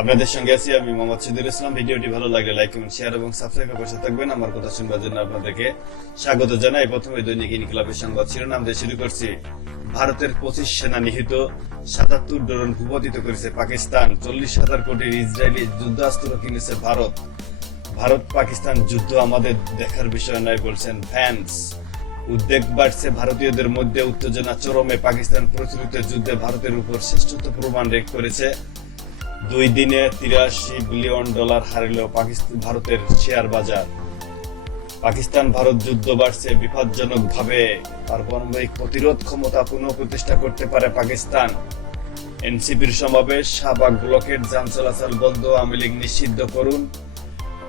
আপনাদের সঙ্গে আছি আমি মোহাম্মদ ইসলাম। ভিডিওটি ভালো লাগলে লাইক শেয়ার এবং সাবস্ক্রাইব থাকবেন। আমার কথা শুনবার জন্য আপনাদেরকে স্বাগত জানাই। প্রথমে দৈনিক ইনকিলাবের সংবাদ শিরোনাম দিয়ে শুরু করছি। ভারতের পঁচিশ সেনা নিহিত সাতাত্তর ড্রোন ভূপতিত করেছে পাকিস্তান। চল্লিশ হাজার কোটির ইসরায়েলি যুদ্ধাস্ত্র কিনেছে ভারত। ভারত পাকিস্তান যুদ্ধ আমাদের দেখার বিষয় নয় বলছেন ফ্যান্স। উদ্বেগ বাড়ছে ভারতীয়দের মধ্যে, উত্তেজনা চরমে পাকিস্তান প্রচলিত যুদ্ধে ভারতের উপর শ্রেষ্ঠত্ব প্রমাণ রেখ করেছে। দুই দিনে তিরাশি বিলিয়ন ডলার হারিল পাকিস্তান ভারতের শেয়ার বাজার। পাকিস্তান ভারত যুদ্ধ বাড়ছে বিপজ্জনক ভাবে পারমাণবিক প্রতিরোধ ক্ষমতা পুনঃপ্রতিষ্ঠা করতে পারে পাকিস্তান। এনসিপির সমাবেশ, শাহবাগ ব্লকের যান চলাচল বন্ধ আওয়ামী লীগ নিষিদ্ধ করুন।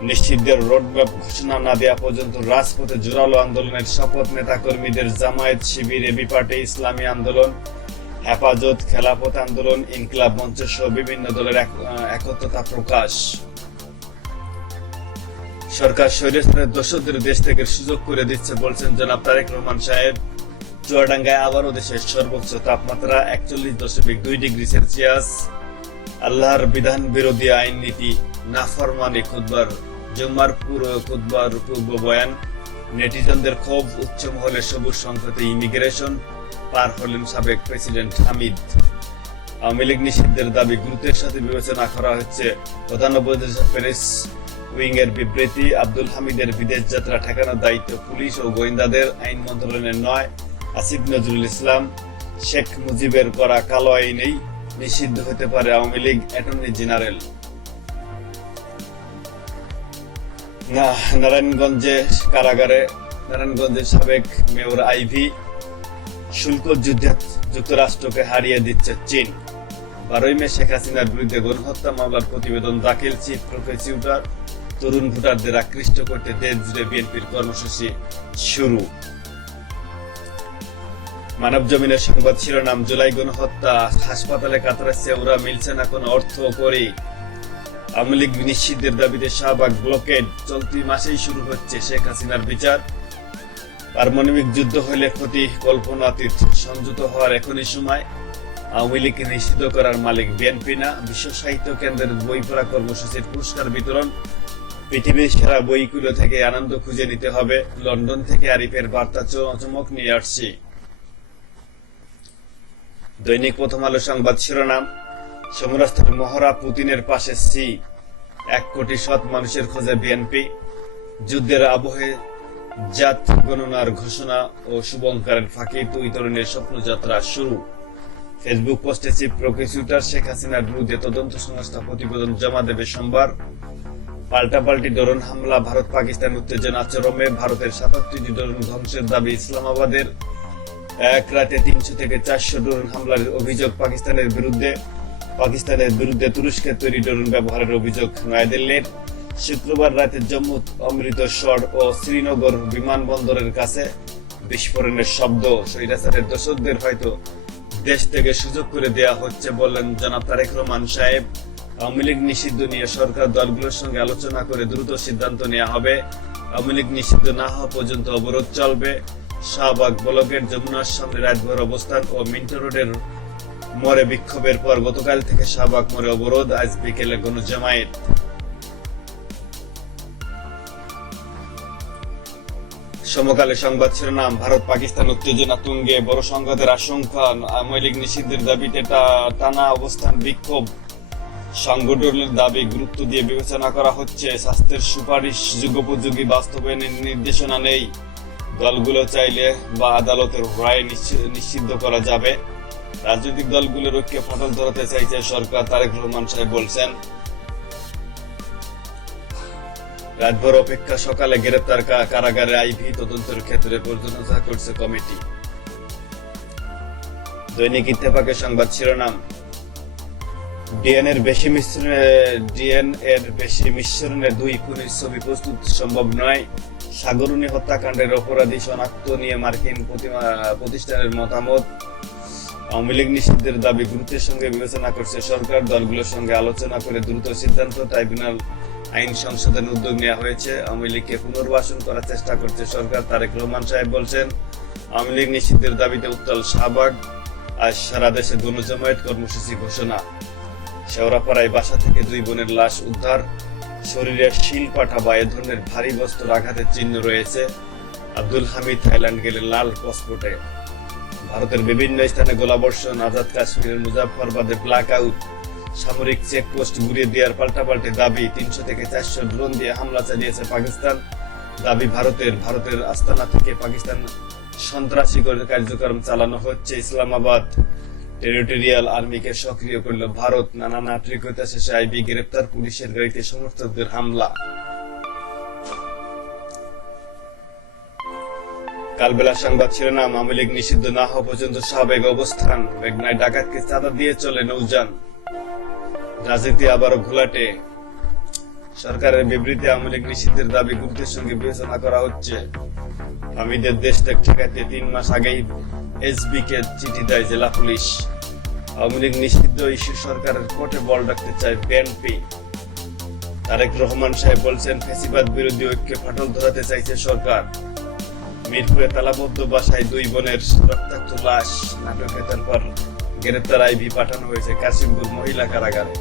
নিশ্চিতদের রোডম্যাপ ঘোষণা না দেওয়া পর্যন্ত রাজপথে জোরালো আন্দোলনের শপথ নেতা কর্মীদের জামায়াত শিবির, এবি পার্টি, ইসলামী আন্দোলন, হেফাজত খেলাপথ আন্দোলন, ইনকিলাব মঞ্চ সহ বিভিন্ন দলের একত্রতা প্রকাশ। সরকার স্বৈরাচারের দোষদের দেশ থেকে সুযোগ করে দিচ্ছে বলছেন জনাব তারেক রহমান সাহেব। চুয়াডাঙ্গায় আবারও দেশের সর্বোচ্চ তাপমাত্রা একচল্লিশ দশমিক দুই ডিগ্রি সেলসিয়াস। আল্লাহর বিধান বিরোধী আইন নীতি নাফরমানি খুদবার। জুম্মার পুরো খুদবার পূর্ব বয়ান। নেটিজনদের ক্ষোভ উচ্চ মহলে সবুজ সংকটে ইমিগ্রেশন, পার হলেন সাবেক প্রেসিডেন্ট হামিদ। আওয়ামী লীগ নিষিদ্ধের দাবি গুরুত্বের সাথে বিবেচনা করা হচ্ছে। প্রধান উপদেষ্টা প্যারিস উইং এর বিবৃতি, আব্দুল হামিদের বিদেশ যাত্রা ঠেকানোর দায়িত্ব পুলিশ ও গোয়েন্দাদের, আইন মন্ত্রণালয়ের নয়, আসিফ নজরুল ইসলাম, শেখ মুজিবের করা কালো আইনেই নিষিদ্ধ হতে পারে আওয়ামী লীগ অ্যাটর্নি জেনারেল। নারায়ণগঞ্জে কারাগারে নারায়ণগঞ্জের সাবেক মেয়র আইভি শুল্ক যুদ্ধে যুক্তরাষ্ট্রকে হারিয়ে দিচ্ছে চীন। বারোই মে শেখ হাসিনার বিরুদ্ধে গণহত্যা মামলার প্রতিবেদন দাখিল, চিফ প্রসিকিউটর, তরুণ ভোটারদের আকৃষ্ট করতে দেশ জুড়ে বিএনপির কর্মসূচি শুরু। মানব জমিনের সংবাদ শিরোনাম, জুলাই গণহত্যা, হাসপাতালে কাতরাচ্ছে, ওরা মিলছে না কোনো অর্থ করি আওয়ামী লীগ নিষিদ্ধের দাবিতে শাহবাগ ব্লকেড চলতি মাসেই শুরু হচ্ছে শেখ হাসিনার বিচার। পারমাণবিক যুদ্ধ হলে ক্ষতি কল্পনাতীত সংযুত হওয়ার এখনই সময়। আওয়ামী লীগকে নিষিদ্ধ করার মালিক বিএনপি না, বিশ্ব সাহিত্য কেন্দ্রের বই পড়া কর্মসূচির পুরস্কার বিতরণ। পৃথিবীর সেরা বইগুলো থেকে আনন্দ খুঁজে নিতে হবে। লন্ডন থেকে আরিফের বার্তা চমক নিয়ে আসছি। দৈনিক প্রথম আলো সংবাদ শিরোনাম। সমরাস্ত্রের মহড়া পুতিনের পাশে সি। এক কোটি সৎ মানুষের খোঁজে বিএনপি। যুদ্ধের আবহে জাত গণনার ঘোষণা ও শুভঙ্করের ফাঁকে দুই তরুণের স্বপ্নযাত্রা শুরু। ফেসবুক পোস্টে চিফ প্রসিকিউটর শেখ হাসিনার বিরুদ্ধে তদন্ত সংস্থা প্রতিবেদন জমা দেবে সোমবার। পাল্টাপাল্টি ড্রোন হামলা ভারত পাকিস্তান উত্তেজনা চরমে ভারতের সাতাত্তরটি ড্রোন ধ্বংসের দাবি ইসলামাবাদের। এক রাতে তিনশো থেকে চারশো ড্রোন হামলার অভিযোগ পাকিস্তানের বিরুদ্ধে। পাকিস্তানের বিরুদ্ধে তুরস্কের তৈরি ড্রোন ব্যবহারের অভিযোগ নয়াদিল্লির শুক্রবার রাতে জম্মু অমৃতসর ও শ্রীনগর বিমানবন্দরের কাছে বিস্ফোরণের শব্দ। সৈরাসারের দর্শকদের হয়তো দেশ থেকে সুযোগ করে দেয়া হচ্ছে বললেন জনাব তারেক রহমান সাহেব। আওয়ামী লীগ নিষিদ্ধ নিয়ে সরকার দলগুলোর সঙ্গে আলোচনা করে দ্রুত সিদ্ধান্ত নেওয়া হবে। আওয়ামী লীগ নিষিদ্ধ না হওয়া পর্যন্ত অবরোধ চলবে। শাহবাগ ব্লকের যমুনার সামনে রাতভর অবস্থান ও মিন্টো রোডের মোড়ে বিক্ষোভের পর গতকাল থেকে শাহবাগ মোড়ে অবরোধ, আজ বিকেলে গণজামায়াত। সমকালে সংবাদ শিরোনাম, ভারত পাকিস্তান উত্তেজনা তুঙ্গে, বড় সংঘাতের আশঙ্কা আওয়ামী লীগ নিষিদ্ধের দাবিতে টানা অবস্থান বিক্ষোভ। সংগঠনের দাবি গুরুত্ব দিয়ে বিবেচনা করা হচ্ছে, স্বাস্থ্যের সুপারিশ যুগোপযোগী বাস্তবায়নের নির্দেশনা নেই। দলগুলো চাইলে বা আদালতের রায় নিষিদ্ধ করা যাবে। রাজনৈতিক দলগুলোর ঐক্যে ফাটল ধরাতে চাইছে সরকার, তারেক রহমান সাহেব বলছেন, রাতভর অপেক্ষা সকালে গ্রেপ্তার কারাগারে আইভি তদন্তের ক্ষেত্রে পর্যালোচনা করছে কমিটি। দৈনিক ইত্তেফাকের সংবাদ শিরোনাম ডিএন বেশি মিশ্রণে ডিএন বেশি মিশ্রণে দুই খুনির ছবি প্রস্তুত সম্ভব নয়। সাগরণী হত্যাকাণ্ডের অপরাধী শনাক্ত নিয়ে মার্কিন প্রতিষ্ঠানের মতামত আওয়ামী লীগ নিষিদ্ধের দাবি গুরুত্বের সঙ্গে বিবেচনা করছে সরকার। দলগুলোর সঙ্গে আলোচনা করে দ্রুত সিদ্ধান্ত ট্রাইব্যুনাল আইন সংশোধনের উদ্যোগ নেওয়া হয়েছে। আওয়ামী লীগকে পুনর্বাসন করার চেষ্টা করছে সরকার, তারেক রহমান সাহেব বলছেন। আওয়ামী লীগ নিষিদ্ধের দাবিতে উত্তাল শাহবাগ আজ সারা দেশে জমায়েত কর্মসূচি ঘোষণা। শেওড়াপাড়ায় বাসা থেকে দুই বোনের লাশ উদ্ধার। শরীরে শিল পাঠা বা এ ধরনের ভারী বস্ত্র আঘাতের চিহ্ন রয়েছে। আব্দুল হামিদ থাইল্যান্ড গেলেন লাল পাসপোর্টে। ভারতের বিভিন্ন স্থানে গোলাবর্ষণ, আজাদ কাশ্মীরের মুজাফরবাদে ব্ল্যাক আউট সামরিক চেকপোস্ট ঘুরিয়ে দেওয়ার পাল্টাপাল্টি দাবি, তিনশো থেকে চারশো ড্রোন দিয়ে হামলা চালিয়েছে পাকিস্তান। দাবি ভারতের ভারতের আস্তানা থেকে পাকিস্তান সন্ত্রাসী করে কার্যক্রম চালানো হচ্ছে ইসলামাবাদ। টেরিটোরিয়াল আর্মিকে সক্রিয় করল ভারত। নানা নাট্রিকতা শেষে আইবি গ্রেপ্তার পুলিশের গাড়িতে সমর্থকদের হামলা। কালবেলা সংবাদ শিরোনাম আওয়ামী লীগ নিষিদ্ধ না হওয়া পর্যন্ত স্বাভাবিক অবস্থান। মেঘনায় ডাকাতকে চাঁদা দিয়ে চলে নৌযান। রাজনীতি আবারও ঘোলাটে। সরকারের বিবৃতি আওয়ামী লীগ নিষিদ্ধের দাবি গুরুত্বের সঙ্গে বিবেচনা করা হচ্ছে। হামিদের দেশ ত্যাগ ঠেকাতে তিন মাস আগেই এসবি কে চিঠি দেয় জেলা পুলিশ। আওয়ামী লীগ নিষিদ্ধ ইস্যু সরকারের কোর্টে বল রাখতে চায় বিএনপি। তারেক রহমান সাহেব বলছেন, ফেসিবাদ বিরোধী ঐক্যে ফাটল ধরাতে চাইছে সরকার। মিরপুরে তালাবদ্ধ বাসায় দুই বোনের রক্তাক্ত লাশ, নাটকে তারপর গ্রেপ্তার আইভি পাঠানো হয়েছে কাশিমপুর মহিলা কারাগারে।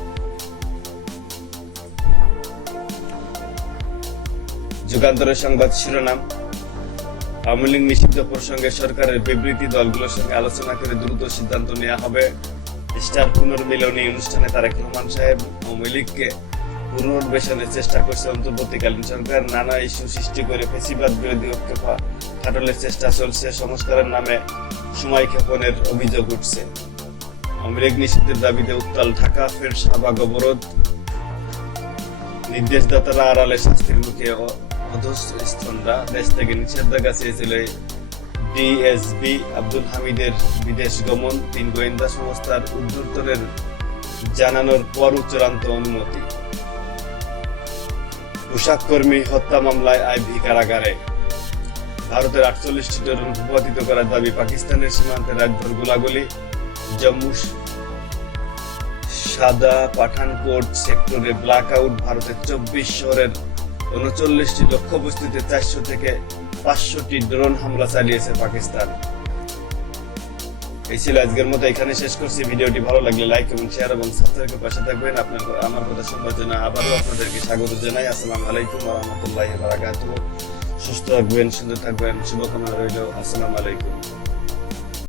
যুগান্তরের সংবাদ শিরোনাম, আওয়ামী লীগ নিষিদ্ধ প্রসঙ্গে সরকারের বিবৃতি, দলগুলোর সঙ্গে আলোচনা করে দ্রুত সিদ্ধান্ত নেওয়া হবে। স্টার পুনর্মিলনী অনুষ্ঠানে তারেক রহমান সাহেব আওয়ামী লীগকে পুনর্বেশনের চেষ্টা করছে অন্তর্বর্তীকালীন সরকার। নানা ইস্যু সৃষ্টি করে ফেসিবাদ বিরোধী ঐক্য ফা- ফাটলের চেষ্টা চলছে। সংস্কারের নামে সময় ক্ষেপণের অভিযোগ উঠছে। আওয়ামী লীগ নিষিদ্ধের দাবিতে উত্তাল ঢাকা, ফের শাহবাগ অবরোধ। নির্দেশদাতারা আড়ালে শাস্তির মুখে অ- অধস্তনরা দেশ থেকে নিষেধাজ্ঞা চেয়েছিল ডিএসবি। আব্দুল হামিদের বিদেশ গমন। তিন গোয়েন্দা সংস্থার উদ্ধর্তনের জানানোর পর চূড়ান্ত অনুমতি। পোশাক কর্মী, হত্যা মামলায় আইভি কারাগারে। ভারতের আটচল্লিশটি ড্রোন ভূপাতিত করার দাবি পাকিস্তানের সীমান্তে রাতভর গোলাগুলি। জম্মু সাদা পাঠানকোট সেক্টরে ব্ল্যাক আউট ভারতের চব্বিশ শহরের উনচল্লিশটি লক্ষ্যবস্তুতে চারশো থেকে পাঁচশোটি ড্রোন হামলা চালিয়েছে পাকিস্তান। এই ছিল আজকের মতো, এখানে শেষ করছি। ভিডিওটি ভালো লাগলে লাইক এবং শেয়ার এবং সাবস্ক্রাইবের পাশে থাকবেন। আপনার আমার কথা শুনবার জন্য আবারও আপনাদেরকে স্বাগত জানাই। আসসালামু আলাইকুম রহমতুল্লাহ বারাকাতুহু। সুস্থ থাকবেন, সুন্দর থাকবেন, শুভকামনা রইল। আসসালামু আলাইকুম।